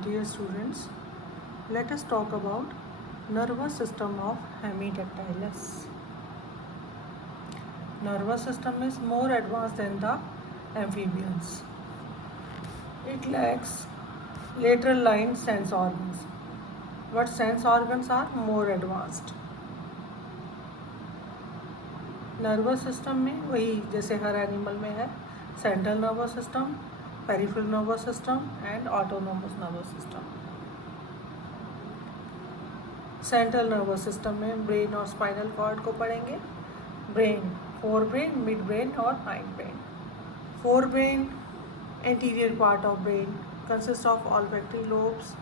Dear students, let us talk about nervous system of Hemidactylus. Nervous system is more advanced than the amphibians. It lacks lateral line sense organs, but sense organs are more advanced. Nervous system में वही जैसे हर animal में है central nervous system, peripheral nervous system and autonomous nervous system. Central nervous system में brain और spinal cord को पढ़ेंगे. Brain, forebrain, midbrain और hindbrain. Forebrain, anterior part of brain, consist of olfactory lobes,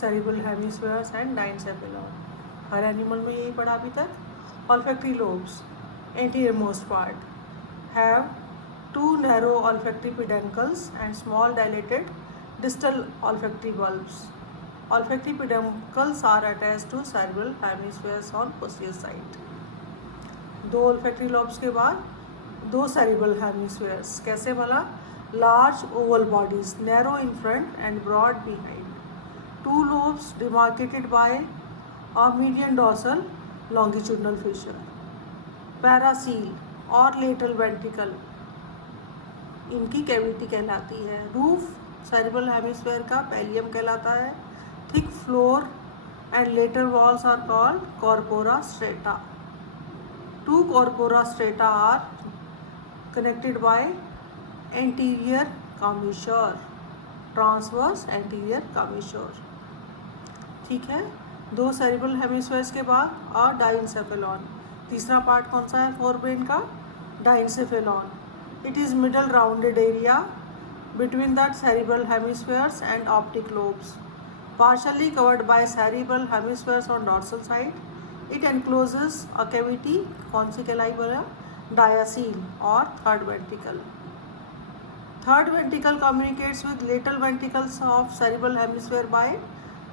cerebral hemispheres and diencephalon. हर animal में यही पढ़ा अभी तक. Olfactory lobes, anterior-most part, have two narrow olfactory peduncles and small dilated distal olfactory bulbs. Olfactory peduncles are attached to cerebral hemispheres on posterior side. दो olfactory lobes के बाद दो cerebral hemispheres. कैसे वाला? Large oval bodies, narrow in front and broad behind. Two lobes demarcated by a median dorsal longitudinal fissure. पैरासील और lateral ventricle इनकी cavity कहलाती है. रूफ सेरिब्रल हेमिस्फीयर का पैलियम कहलाता है. Thick floor and lateral walls are called corpora striata. Two corpora striata are connected by anterior commissure, transverse anterior commissure. ठीक है. दो सेरिब्रल हेमिस्फीयर्स के बाद और डाइनसेफेलॉन. तीसरा पार्ट कौन सा है फोर ब्रेन का? Diencephalon. It is middle rounded area between the cerebral hemispheres and optic lobes, partially covered by cerebral hemispheres on dorsal side. It encloses a cavity, कौन सी कहलाई बोला? Diaceal और third ventricle. Third ventricle communicates with lateral ventricles of cerebral hemisphere by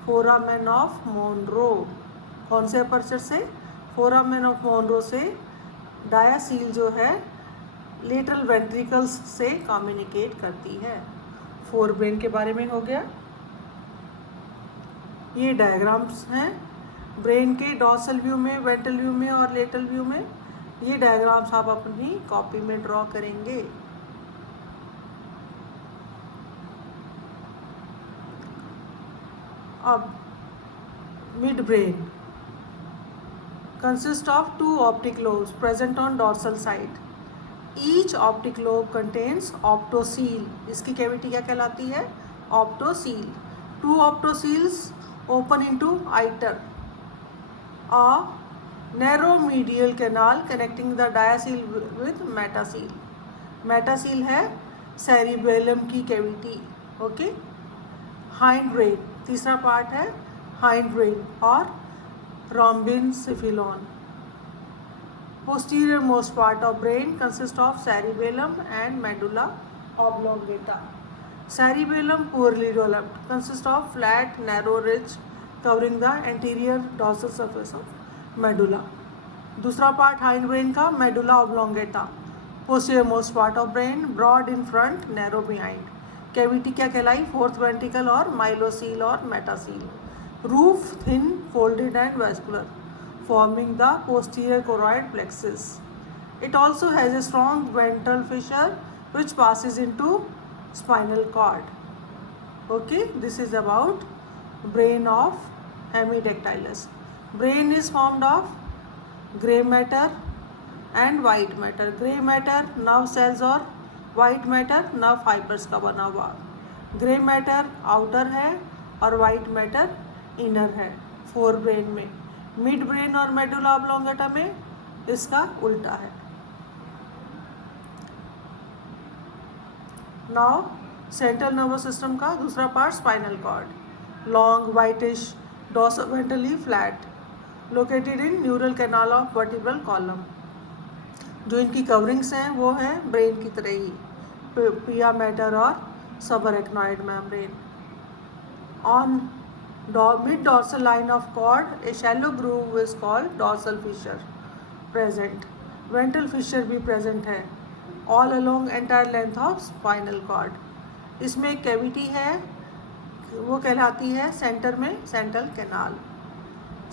foramen of Monro. कौन से aperture से? Foramen of Monro से. डायासील जो है लेटरल वेंट्रिकल्स से कम्युनिकेट करती है. फोर ब्रेन के बारे में हो गया. ये डायग्राम्स हैं ब्रेन के डॉर्सल व्यू में, वेंट्रल व्यू में और लेटरल व्यू में. ये डायग्राम्स आप अपनी कॉपी में ड्रॉ करेंगे. अब mid brain consist of two optic lobes present on dorsal side. Each optic lobe contains optocele. इसकी कैविटी क्या कहलाती है? Optocele. Two optoceles open into iter. A narrow medial canal connecting the diaceal with metacele. Metacele है cerebellum की cavity. Okay. Hind brain तीसरा part है. Hind brain और rhombencephalon. Posterior most part of brain consists of cerebellum and medulla oblongata. Cerebellum poorly developed, consists of flat narrow ridge covering the anterior dorsal surface of medulla. दूसरा part hind brain का medulla oblongata. Posterior most part of brain, broad in front, narrow behind. Cavity क्या कहलाई? Fourth ventricle और माइलोसील और मेटासील. Roof thin, folded and vascular, forming the posterior choroid plexus. It also has a strong ventral fissure which passes into spinal cord. Okay, this is about brain of Hemidactylus. Brain is formed of grey matter and white matter. Grey matter nerve cells और white matter nerve fibers का बना हुआ. Grey matter outer है और white matter inner है fore brain में. Mid brain और medulla oblongata में इसका उल्टा है. नाउ सेंट्रल नर्वस सिस्टम का दूसरा part spinal cord. Long whitish dorsoventrally flat, located in neural canal of vertebral column. जो इनकी कवरिंग्स हैं वो हैं ब्रेन की तरह ही, पिया मैटर और subarachnoid membrane. On mid dorsal line of cord, a shallow groove is called dorsal fissure present. Ventral fissure भी present है all along entire length of spinal cord. इसमें एक कैविटी है वो कहलाती है सेंटर में सेंट्रल कैनाल।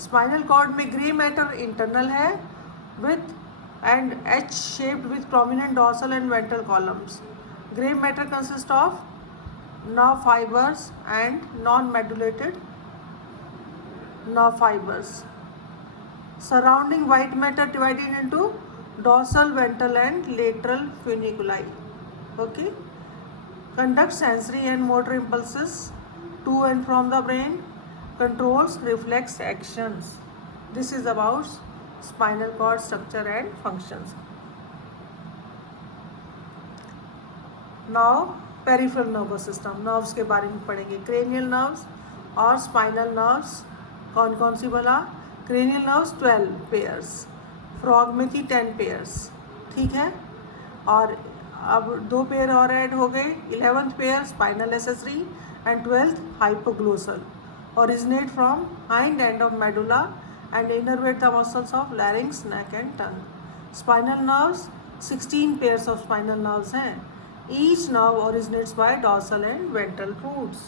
स्पाइनल कॉर्ड में ग्रे मैटर इंटरनल है with and H shaped with prominent dorsal and ventral columns. Grey matter consist of nerve fibers and non-medullated nerve fibers. Surrounding white matter divided into dorsal, ventral and lateral funiculi. Okay. Conducts sensory and motor impulses to and from the brain. Controls reflex actions. This is about spinal cord structure and functions. Now peripheral nervous system, nerves के बारे में पढ़ेंगे। Cranial nerves और spinal nerves कौन कौन सी बोला? Cranial nerves 12 pairs, frog में थी 10 पेयर्स, ठीक है। और अब 2 पेयर और ऐड हो गए, 11th pair spinal accessory and 12th hypoglossal, originate from hind end of medulla and innervate the muscles of larynx, neck and tongue. Spinal nerves 16 pairs of spinal nerves हैं। Each nerve originates by dorsal and ventral roots.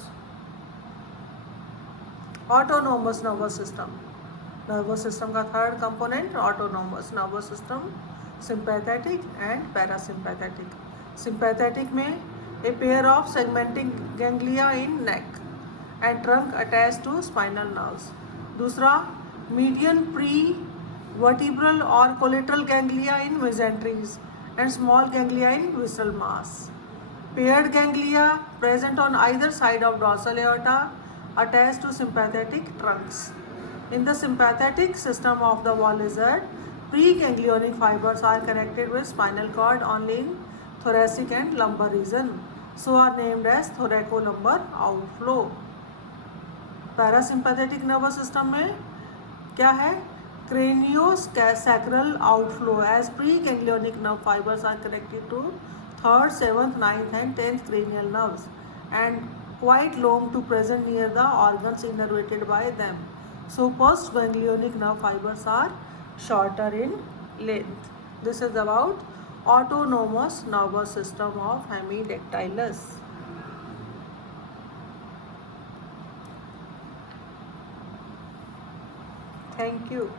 Autonomous nervous system. Nervous system का third component autonomous nervous system, sympathetic and parasympathetic. Sympathetic में a pair of segmenting ganglia in neck and trunk attached to spinal nerves. दूसरा median pre-vertebral or collateral ganglia in mesenteries and small ganglia in visceral mass. Paired ganglia present on either side of dorsal aorta attached to sympathetic trunks. In the sympathetic system of the wall lizard, preganglionic fibers are connected with spinal cord only in thoracic and lumbar region, so are named as thoracolumbar outflow. Parasympathetic nervous system में क्या है? Craniosacral outflow, as preganglionic nerve fibers are connected to 3rd, 7th, 9th and 10th cranial nerves and quite long to present near the organs innervated by them. So postganglionic nerve fibers are shorter in length. This is about autonomous nervous system of hemidactylus. Thank you.